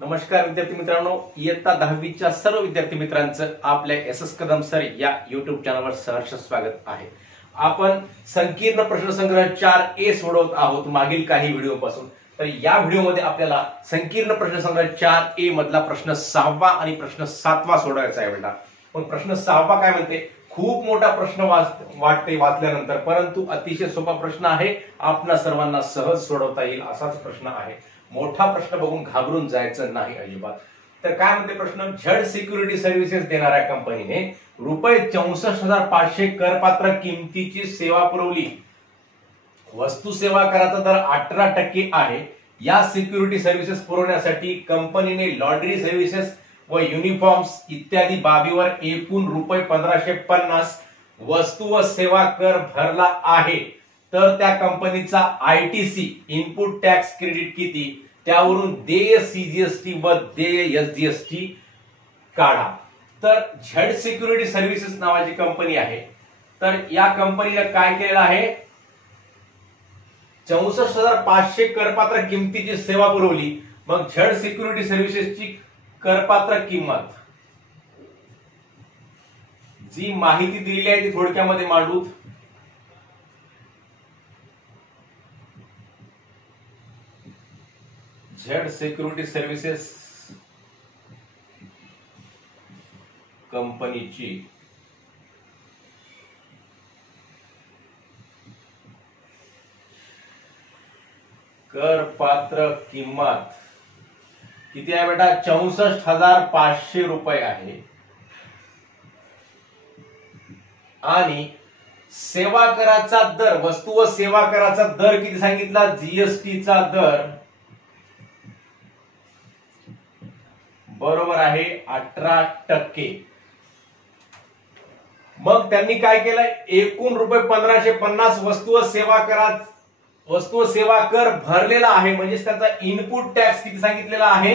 नमस्कार विद्यार्थी मित्रांनो, इयत्ता 10वीच्या सर्व विद्यार्थी मित्रांचं आपल्या एस कदम सर या युट्यूब चॅनलवर सहर्ष स्वागत आहे। आपण संकीर्ण प्रश्नसंग्रह 4A सोडवत आहोत मागील काही व्हिडिओ पासून। तर या व्हिडिओमध्ये आपल्याला संकीर्ण प्रश्नसंग्रह 4A मधला प्रश्न 6वा आणि प्रश्न 7वा सोडवायचा आहे बेटा। पण प्रश्न 6वा काय म्हणते, खूप मोठा प्रश्न वाटते वाचल्यानंतर, परंतु अतिशय सोपा प्रश्न आहे, आपणा सर्वांना सहज सोडवता येईल असाच प्रश्न आहे। मोठा प्रश्न बघून घाबरून जायचं नाही अजिबात। तर काय म्हणते प्रश्न, झेड सिक्युरिटी सर्व्हिसेस देणाऱ्या कंपनीने रुपये 64,500 करपात्र किमतीची सेवा पुरवली। वस्तू सेवा कराचा दर 18% आहे। या सिक्युरिटी सर्व्हिसेस पुरवण्यासाठी कंपनीने लॉन्ड्री सर्व्हिसेस व युनिफॉर्म्स इत्यादी बाबीवर एकूण रुपये 1550 वस्तू व सेवा कर भरला आहे। तर त्या कंपनीचा आयटीसी इनपुट टॅक्स क्रेडिट किती, त्यावरून देय सीजीएसटी व देय एसजीएसटी काढा। तर झेड सिक्युरिटी सर्व्हिसेस नावाची कंपनी आहे। तर या कंपनीने काय केलेलं आहे, 64,500 करपात्र किमतीची सेवा पुरवली। मग झेड सिक्युरिटी सर्व्हिसेसची करपात्र किंमत जी माहिती दिलेली आहे ती थोडक्यामध्ये मांडू। झेड सिक्युरिटी सर्व्हिसेस कंपनीची करपात्र किंमत किती आहे बेटा, 64,500 रुपये आहे। आणि सेवा कराचा दर, वस्तू व सेवा कराचा दर किती सांगितला, जीएसटीचा दर बरोबर आहे 18%। मग त्यांनी काय केलंय, एकूण रुपये 1550 वस्तू व सेवा कर भरलेला आहे। म्हणजे त्याचा इनपुट टॅक्स किती सांगितलेला आहे,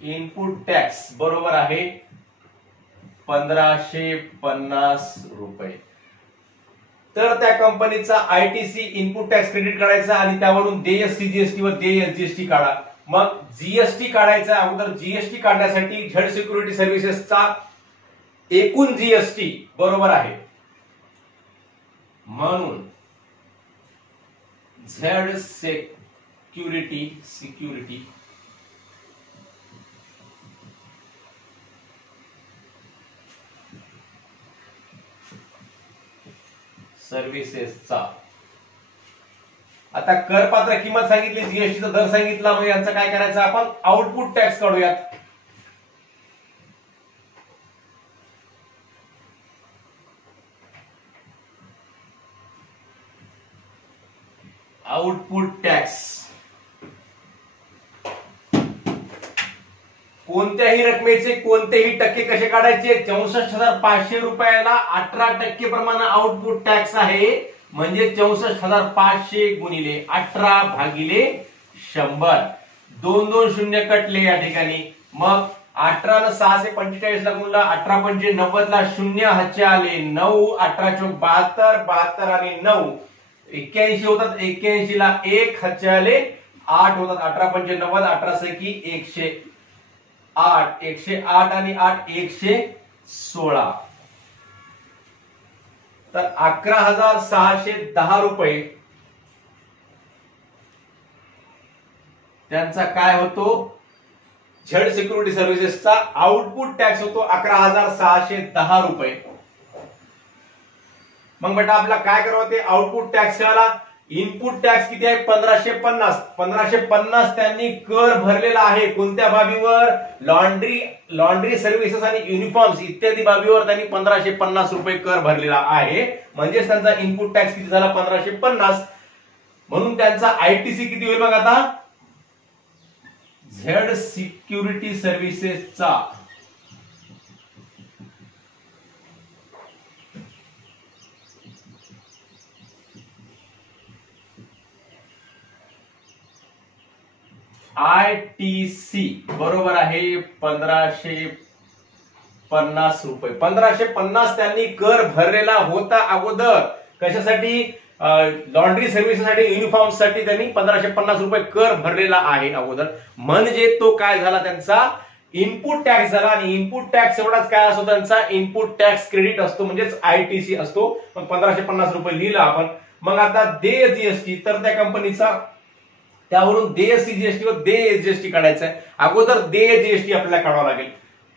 इनपुट टॅक्स बरोबर आहे 1550 रुपये। तर त्या कंपनीचा आयटीसी इनपुट टॅक्स क्रेडिट काढायचा आणि त्यावरून देय सीजीएसटी व देय एसजीएसटी काढा। मग जीएसटी काढायचा, अगोदर जीएसटी काढण्यासाठी झेड सिक्युरिटी सर्व्हिसेसचा एकूण जीएसटी बरोबर आहे, म्हणून झेड सिक्युरिटी सर्व्हिसेसचा, आता करपात्र किंमत सांगितली, जीएसटीचा दर सांगितला, मग यांचं काय करायचं, आपण आउटपुट टॅक्स काढूयात। आउटपुट टॅक्स कोणत्याही रकमेचे कोणतेही टक्के कसे काढायचे, 64,500 रुपयाला 18% प्रमाणे आउटपुट टॅक्स आहे। म्हणजे 64,500 गुणिले 18 भागिले 100, 2 शून्य कटले या ठिकाणी। मग 18 न 6 से 45 ला गुणला, 18 पंचे 90 ला 0 हातचे आले 9, 18 चौक 72, 72 आणि 9 81 होतात, 81 ला 1 हातचे आले 8 होतात, 18 पंचे 90, 18 सैकी 108, 108 आणि 8 116। तर 11,610 रुपये त्यांचा काय होतो, झेड सिक्युरिटी सर्व्हिसेसचा आउटपुट टॅक्स होतो 11,610 रुपये। मग बेटा आपल्याला काय करावं, ते आउटपुट टॅक्स कळाला। इनपुट टॅक्स किती आहे, 1550। 1550 त्यांनी कर भरलेला आहे, कोणत्या बाबीवर, लॉन्ड्री सर्व्हिसेस आणि युनिफॉर्म्स इत्यादी बाबीवर त्यांनी 1550 रुपये कर भरलेला आहे। म्हणजे त्यांचा इनपुट टॅक्स किती झाला, 1550। म्हणून त्यांचा आयटीसी किती होईल, मग आता झेड सिक्युरिटी सर्व्हिसेसचा आयटीसी बरोबर आहे 1550 रुपये। 1550 त्यांनी कर भरलेला होता अगोदर, कशासाठी, लॉन्ड्री सर्व्हिससाठी युनिफॉर्मसाठी त्यांनी 1550 रुपये कर भरलेला आहे अगोदर, म्हणजे तो काय झाला त्यांचा इनपुट टॅक्स झाला. आणि इनपुट टॅक्स एवढाच काय असतो त्यांचा इनपुट टॅक्स क्रेडिट असतो म्हणजेच आयटीसी असतो. मग 1550 रुपये लिहिला आपण. मग आता देय जीएसटी, तर त्या कंपनीचा त्यावरून देय सीजीएसटी व देय जीएसटी काढायचा आहे. अगोदर देय जीएसटी आपल्याला काढावं लागेल,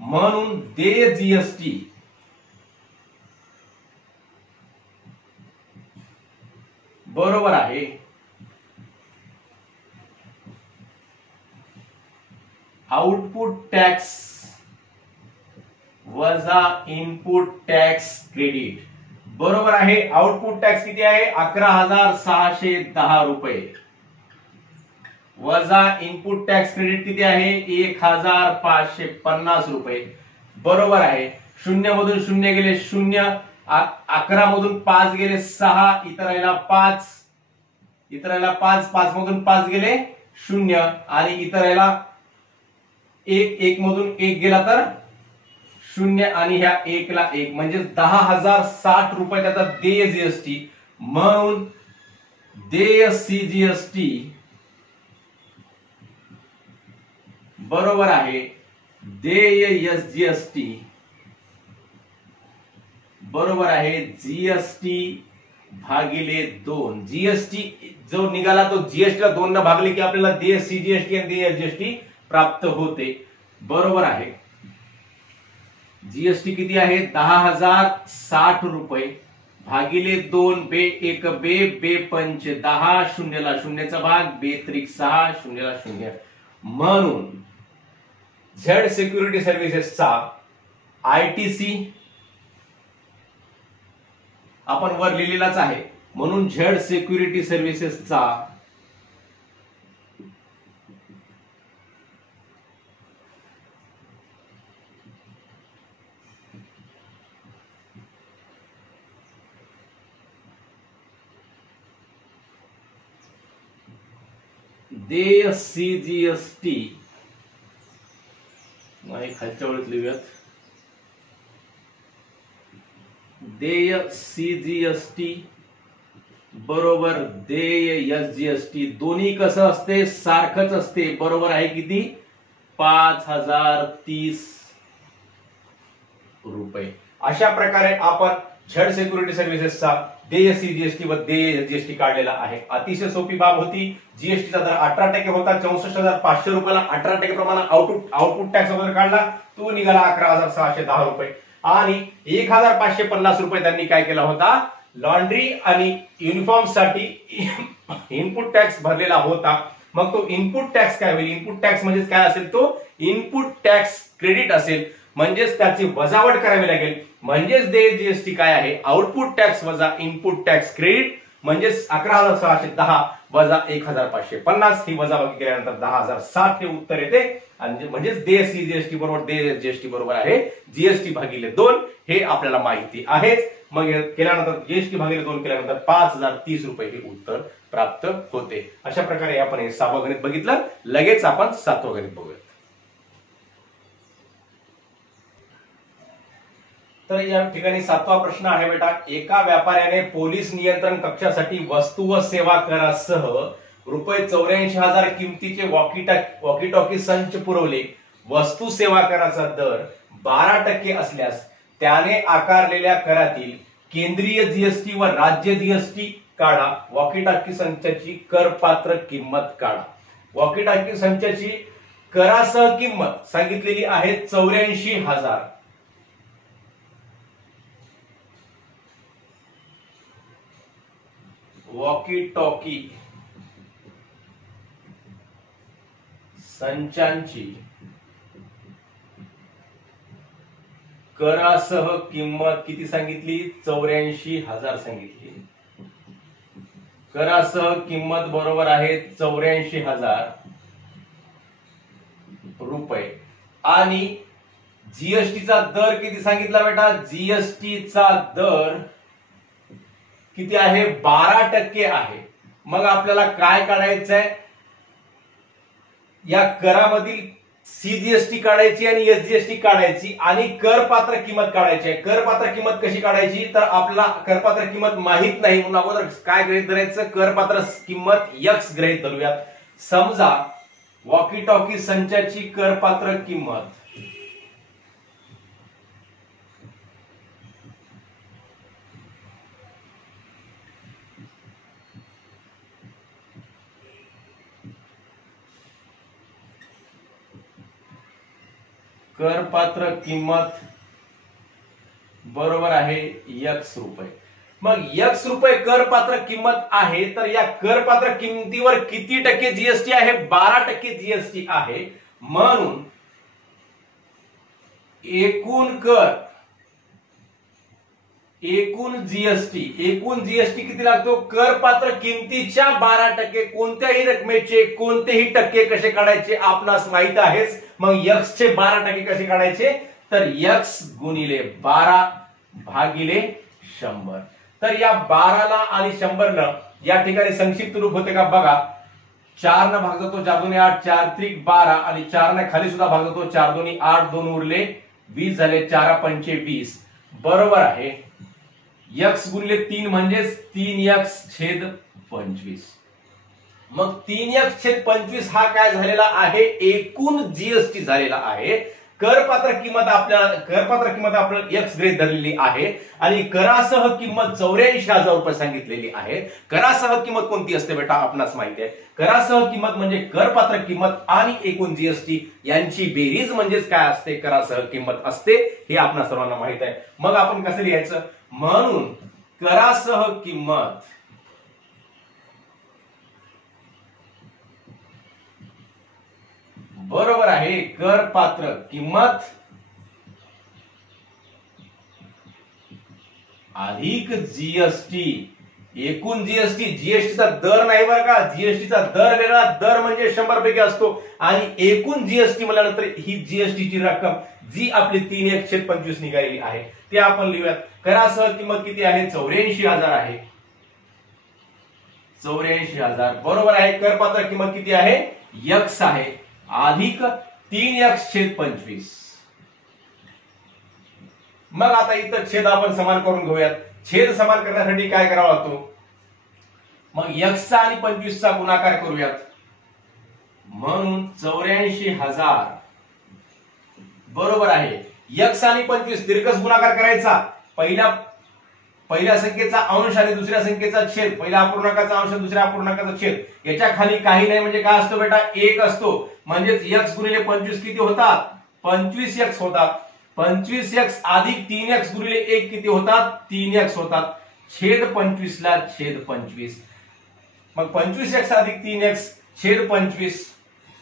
म्हणून देय जीएसटी बरोबर आहे आउटपुट टॅक्स वजा इनपुट टॅक्स क्रेडिट. बरोबर आहे. आउटपुट टॅक्स किती आहे 11,610 रुपये वजा इनपुट टॅक्स क्रेडिट किती आहे 1,550 रुपये. बरोबर आहे. शून्य मधून शून्य गेले शून्य, 11 मधून 5 गेले 6, इतर राहिला 5, इतर राहिला 5, 5 मधून 5 गेले शून्य, आणि इतर राहिला 1, 1 मधून 1 गेला तर शून्य, आणि ह्या 1 ला 1 म्हणजे 10,060 रुपये त्याचा देय जीएसटी. म्हणून देय सीजीएसटी बरोबर आहे देय एसजीएसटी बरोबर आहे जीएसटी भागिले 2. जीएसटी जो निघाला तो जीएसटी ला 2 न भागले की आपल्याला देय सीजीएसटी आणि देय एसजीएसटी प्राप्त होते. बरोबर आहे. जीएसटी किती आहे 10,060 रुपये भागिले 2, बे 1 बे, बे 5 10, शून्यला शून्यचा भाग, बे त्रिक 6, शून्यला शून्य. म्हणून झेड सिक्युरिटी सर्व्हिसेसचा आयटीसी आपण वर लिहिलेलाच आहे, म्हणून झेड सिक्युरिटी सर्व्हिसेसचा देय सीजीएसटी खालच्या ओळीत लिहूयात. देय सीजीएसटी बरोबर देय एसजीएसटी दोन्ही कसं असते सारखंच असते. बरोबर आहे किती 5,030 रुपये. अशा प्रकारे आपण झेड सिक्युरिटी सर्व्हिसेसचा देय सीजीएसटी व देय जीएसटी काढलेला आहे. अतिशय सोपी बाब होती. जीएसटीचा दर 18% होता. 64,500 रुपयाला 18% प्रमाणात आउटपुट टॅक्स वगैरे काढला, तो निघाला 11,610 रुपये. आणि 1,550 रुपये त्यांनी काय केला होता लॉन्ड्री आणि युनिफॉर्म साठी इनपुट टॅक्स भरलेला होता. मग तो इनपुट टॅक्स काय होईल, इनपुट टॅक्स म्हणजे काय असेल तो इनपुट टॅक्स क्रेडिट असेल, म्हणजेच त्याची वजावट करावी लागेल. म्हणजेच देय जीएसटी काय आहे आउटपुट टॅक्स वजा इनपुट टॅक्स क्रेडिट, म्हणजेच 11,610 वजा 1,550 ही वजाबाकी केल्यानंतर 10,060 हे उत्तर येते. आणि म्हणजेच देय सीजीएसटी बरोबर देय जीएसटी बरोबर आहे जीएसटी भागिले 2 हे आपल्याला माहिती आहेच. मग केल्यानंतर जीएसटी भागिले 2 केल्यानंतर 5,030 रुपये हे उत्तर प्राप्त होते. अशा प्रकारे आपण हे 6वं गणित बघितलं. लगेच आपण 7वं गणित बघूया. तर या ठिकाणी 7वा प्रश्न आहे बेटा, एका व्यापाऱ्याने पोलीस नियंत्रण कक्षासाठी वस्तू व सेवा करासह रुपये 84,000 किमतीचे वॉकी टॉकी संच पुरवले. वस्तू सेवा कराचा दर 12% असल्यास त्याने आकारलेल्या करातील केंद्रीय जीएसटी व राज्य जीएसटी काढा. वॉकी टॉकी संचाची करपात्र किंमत काढा. वॉकी टॉकी संचाची करासह किंमत सांगितलेली आहे 84,000. वॉकी टॉकी संचांची करासह किंमत किती सांगितली 84,000 सांगितली. करासह किंमत बरोबर आहे 84,000 रुपये. आणि जीएसटीचा दर किती सांगितला बेटा, जीएसटीचा दर किती आहे 12% आहे. मग आपल्याला काय काढायचंय या करामधील सीजीएसटी काढायची आणि एसजीएसटी काढायची आणि करपात्र किंमत काढायची आहे. करपात्र किंमत कशी काढायची, तर आपला करपात्र किंमत माहित नाही म्हणून अगोदर काय गृहीत धरायचं, करपात्र किंमत एक्स गृहीत धरूयात. समजा वॉकी टॉकी संचाची करपात्र किंमत करपात्र किंमत बरोबर आहे एक्स रुपये. मग एक्स रुपये करपात्र किंमत आहे, तर या करपात्र किमतीवर किती टक्के जीएसटी आहे, 12% जीएसटी आहे. म्हणून एकूण कर, एकूण जीएसटी किती लागतो, करपात्र किमतीच्या 12%. कोणत्याही रकमेचे कोणतेही टक्के कसे काढायचे आपणास माहित आहेच. मग एक्स चे 12% कसे काढायचे, तर एक्स गुणिले 12 भागिले 100. तर या 12ला आणि 100 या ठिकाणी संक्षिप्त रूप होते का बघा. 4 न भाग जातो, 4 दुनी 8, 4 त्रिक 12 आणि 4 ने खाली सुद्धा भाग जातो, 4 दुनी 8, 2 उरले 20 झाले, 4 पंचे 20 बरोबर आहे. एक्स गुणिले 3 म्हणजेच 3x छेद 25. मग 3x छेद 25 हा काय झालेला आहे, एकूण जीएसटी झालेला आहे. करपात्र किंमत आपल्याला एक्स गृहीत धरलेली आहे आणि करासह किंमत 84,000 रुपये सांगितलेली आहे. करासह किंमत कोणती असते बेटा आपणास माहिती आहे. करासह किंमत म्हणजे करपात्र किंमत आणि एकूण जीएसटी यांची बेरीज म्हणजेच काय असते, करासह किंमत असते. हे आपणा सर्वांना माहित आहे. मग आपण कसं लिहायचं, म्हणून करासह किंमत बरोबर आहे करपात्र किंमत अधिक जीएसटी. एकूण जीएसटीचा दर नाही बरं का, जीएसटीचा दर वेगळा, दर म्हणजे 100 पैकी असतो आणि एकूण जीएसटी म्हटल्यानंतर ही जीएसटीची रक्कम जी आपली 3x/25 निघालेली आहे ते आपण लिहूयात. करासह किंमत किती आहे, 84,000 आहे. 84,000 बरोबर आहे. करपात्र किंमत किती आहे, एक्स आहे अधिक 3x/25. मग आता इथं छेद आपण समान करून घेऊयात. छेद समान करण्यासाठी काय करावं लागतो, मग एक्सचा आणि 25चा गुणाकार करूयात. म्हणून 84,000 बरोबर आहे. एक्स आणि 25 तिरकस गुणाकार करायचा. पहिल्या संख्येचा अंश आणि दुसऱ्या संख्येचा छेद, पहिल्या अपूर्णांकाचा अंश दुसऱ्या अपूर्णांकाचा छेद, याच्या खाली काही नाही म्हणजे काय असतो बेटा, 1 असतो. म्हणजेच एक्स गुणिले 25 किती होतात, 25x होतात. 25x अधिक 3x गुणिले 1 किती होतात, 3x होतात. छेद 25 ला छेद 25. मग 25x अधिक 3x छेद 25.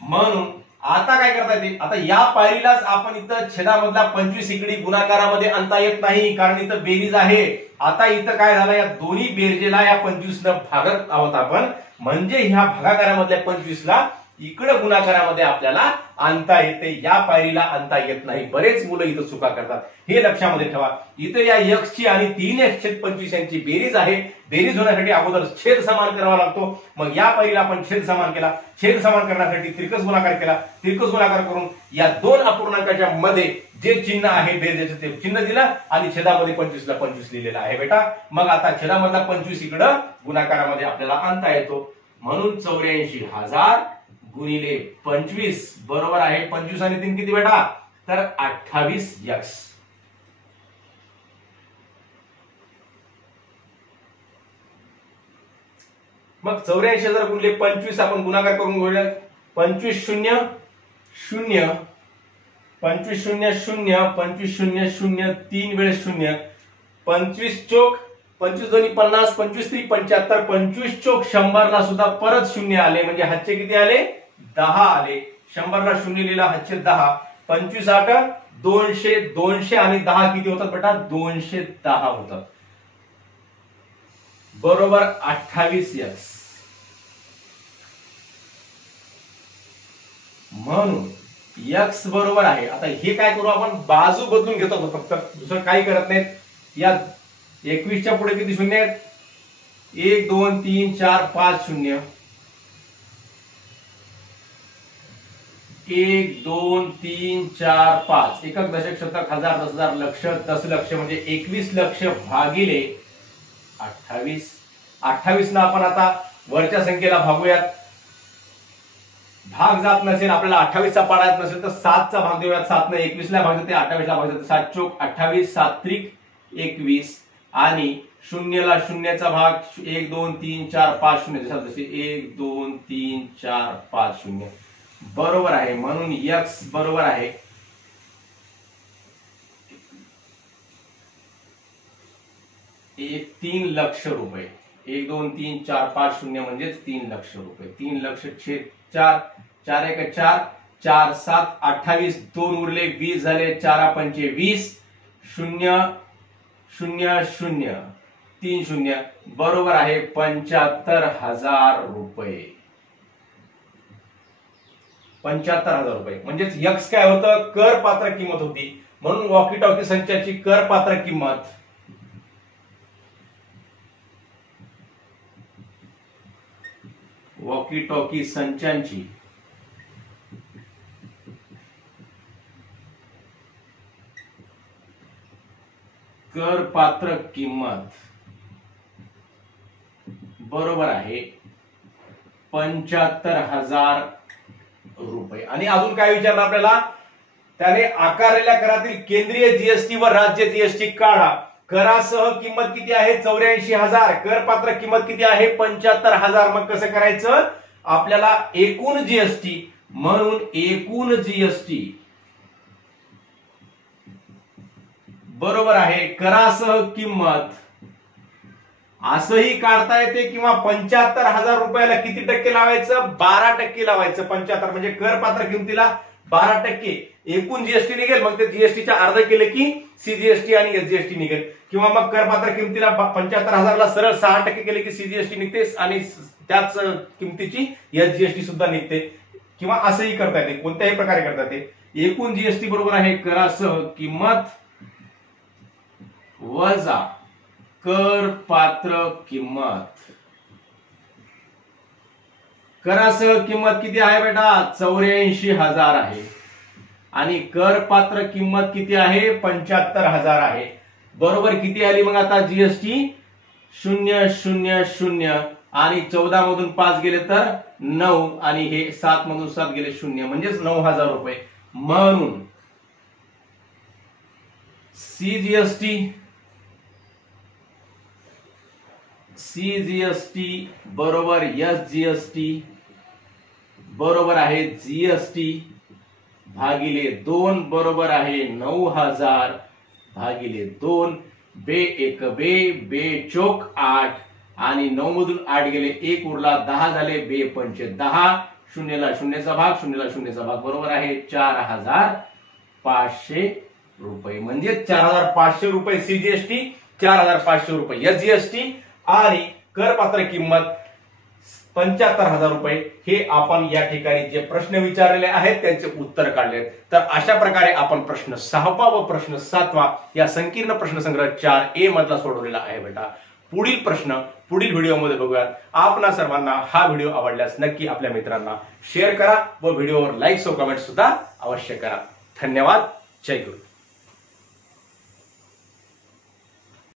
म्हणून आता काय करता येते, आता या पायरीलाच आपण इथं छेदामधला 25 इकडे गुणाकारामध्ये आणता येत नाही कारण इथं बेरीज आहे. आता इथं काय झालं, या दोन्ही बेरजेला या 25 न भागत आहोत आपण, म्हणजे ह्या भागाकारामधल्या 25 ला इकडे गुणाकारामध्ये आपल्याला आणता येते, या पायरीला आणता येत नाही. बरेच मुलं इथं चुका करतात, हे लक्षामध्ये ठेवा. इथं या x ची आणि 3x/25 यांची बेरीज आहे. बेरीज होण्यासाठी अगोदर छेद समान करावा लागतो. मग या पायरीला आपण छेद समान केला. छेद समान करण्यासाठी तिरकस गुणाकार केला. तिरकस गुणाकार करून या दोन अपूर्णांकाच्या मध्ये जे चिन्ह आहे बेरजेचं ते चिन्ह दिलं आणि छेदामध्ये 25 ला 25 लिहिलेलं आहे बेटा. मग आता छेदामधला 25 इकडं गुणाकारामध्ये आपल्याला आणता येतो. म्हणून 84,000 गुणिले 25 बरोबर आहे 25 आणि 3 किती बेटा, तर 28x. मग 84,000 गुणिले 25 आपण गुणाकार करून घेऊया. 25 0 0 25 0 0 25 0 0 3 वेळेस 0 25 चोक 25 दोन्ही 50 25 3 75 25 चोक 100 ला सुद्धा परत 0 आले म्हणजे हातचे किती आले 10 आले. 100 ला 0 लिहिला हातचे 10. 25 8 200 200 आणि 10 किती होतात बेटा 210 होतात बरोबर 28x. म्हणून x बरोबर आहे. आता हे काय करू आपण बाजू बदलून घेतो फक्त, दुसरं काही करत नाहीत. या 21च्या पुढे किती शून्य आहेत 1 2 3 4 5 0. 1 2 3 4 5 एकक दशक शतक हजार 10,000 लक्ष दशलक्ष म्हणजे 21 लक्ष भागिले 28. 28 ना आपण आता वरच्या संख्येला भागूयात. भाग जात नसेल आपल्याला 28 चा पाडा येत नसेल तर 7 चा भाग देऊयात. 7 ने 21 ला भाग देते 28 ला भाग देते. 7 चोक 28 7 त्रिक 21 आणि शून्यला शून्याचा भाग 1 2 3 4 5 शून्य जसे 1 2 3 4 5 शून्य बरोबर आहे. म्हणून x बरोबर आहे 3 लक्ष रुपये. 1 2 3 4 5 शून्य म्हणजे 3 लक्ष रुपये. 3 लक्ष छेद 4 4 1 4 4 7 28 2 उरले 20 झाले 4 पंचे 20 0 0 0 3 शून्य बरोबर आहे 75,000 रुपये. 75,000 रुपये म्हणजेच यक्स काय होतं कर पात्र किंमत होती. म्हणून वॉकी टॉकी संचाची कर पात्र किंमत वॉकी टॉकी संचांची कर पात्र किंमत बरोबर आहे 75,000 रुपये. आणि अजून काय विचारलं आपल्याला त्याने आकारलेल्या करातील केंद्रीय जीएसटी व राज्य जीएसटी काढा. करासह किंमत किती आहे 84,000. कर पात्र किंमत किती आहे 75,000. मग कसं करायचं आपल्याला एकूण जीएसटी म्हणून एकूण जीएसटी बरोबर आहे करासह किंमत असंही काढता येते किंवा 75,000 रुपयाला किती टक्के लावायचं 12% लावायचं. 75 म्हणजे कर पात्र किमतीला 12% एकूण जीएसटी निघेल. मग ते जीएसटीच्या अर्ध केले की सीजीएसटी आणि एसजीएसटी निघेल. किंवा मग कर पात्र किमतीला 75,000 ला सरळ 6% केले की सीजीएसटी निघते आणि त्याच किमतीची एसजीएसटी सुद्धा निघते. किंवा असंही करता येते कोणत्याही प्रकारे करता येते. एकूण जीएसटी बरोबर आहे करासह किंमत वजा कर पात्र किंमत. करासह किंमत किती आहे बेटा 84,000 आहे आणि कर पात्र किंमत किती आहे 75,000 आहे. बरोबर किती आली मग आता जीएसटी 0 0 0 आणि 14 मधून 5 गेले तर 9 आणि हे 7 मधून 7 गेले 0 म्हणजेच 9,000 रुपये. म्हणून सीजीएसटी बरोबर एसजीएसटी बरोबर आहे जीएसटी भागिले 2 बरोबर आहे 9,000 भागिले 2. बे 1 बे बे चोक 8 आणि 9 मधून 8 गेले 1 उरला 10 झाले बे पंचे 10 शून्यला शून्याचा भाग शून्यला शून्याचा भाग बरोबर आहे 4,500 रुपये. म्हणजे 4,500 रुपये सीजीएसटी 4,500 रुपये एसजीएसटी आणि कर पात्र किंमत 75,000 रुपये. हे आपण या ठिकाणी जे प्रश्न विचारलेले आहेत त्यांचे उत्तर काढले. तर अशा प्रकारे आपण प्रश्न 6वा व प्रश्न 7वा या संकीर्ण प्रश्नसंग्रह 4A मधला सोडवलेला आहे बेटा. पुढील प्रश्न पुढील व्हिडिओमध्ये बघूयात. आपणा सर्वांना हा व्हिडिओ आवडल्यास नक्की आपल्या मित्रांना शेअर करा व व्हिडिओवर लाईक व कमेंट सुद्धा अवश्य करा. धन्यवाद. जय गुरु.